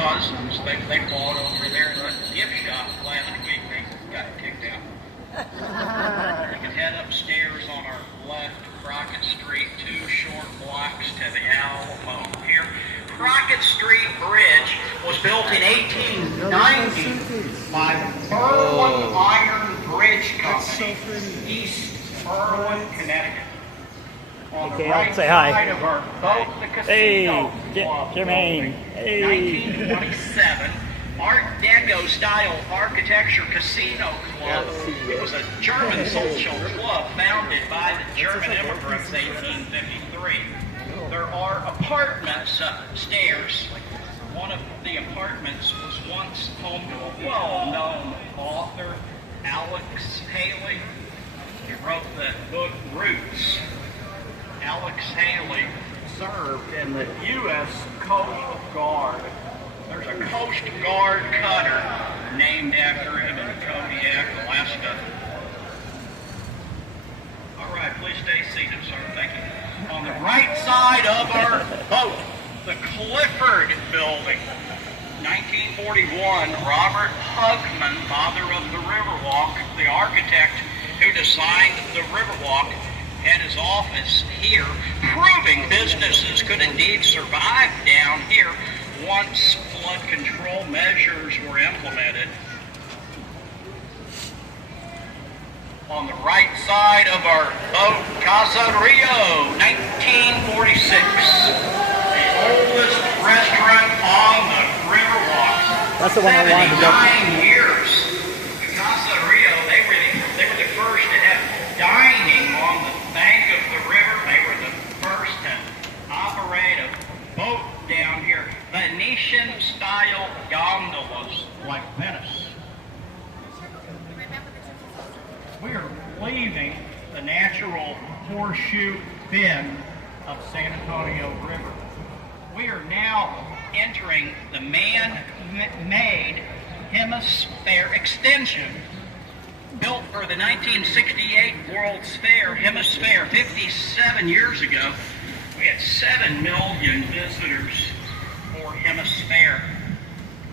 cousins. They fought over there in the gift shop last week. They got kicked out. You can head upstairs on our left, Crockett Street, 2 short blocks to the Alamo here. Crockett Street Bridge was built in 1890 by Berlin Iron Bridge Company, East Berlin, Connecticut. On the right side of our boat, the Casino Club Jermaine. building, 1927. Art Deco style architecture casino club. It was a German social club founded by the German immigrants in 1853. There are apartments upstairs. One of the apartments was once home to a well-known author, Alex Haley. He wrote the book Roots. Alex Haley served in the U.S. Coast Guard. There's a Coast Guard cutter named after him in Kodiak, Alaska. All right, please stay seated, sir. Thank you. On the right side of our boat, the Clifford Building. 1941, Robert Hugman, father of the Riverwalk, the architect who designed the Riverwalk, had his office here, proving businesses could indeed survive down here once flood control measures were implemented. On the right side of our boat, Casa Rio, 1946. The oldest restaurant on the Riverwalk. That's the one I wanted to go. 79 years. The Casa Rio, they were the first to have dining on the bank of the river. They were the first to operate a boat down here. Venetian-style gondolas like Venice. We are leaving the natural horseshoe bend of San Antonio River. We are now entering the man-made Hemisphere extension built for the 1968 World's Fair, Hemisphere. 57 years ago, we had 7 million visitors for Hemisphere.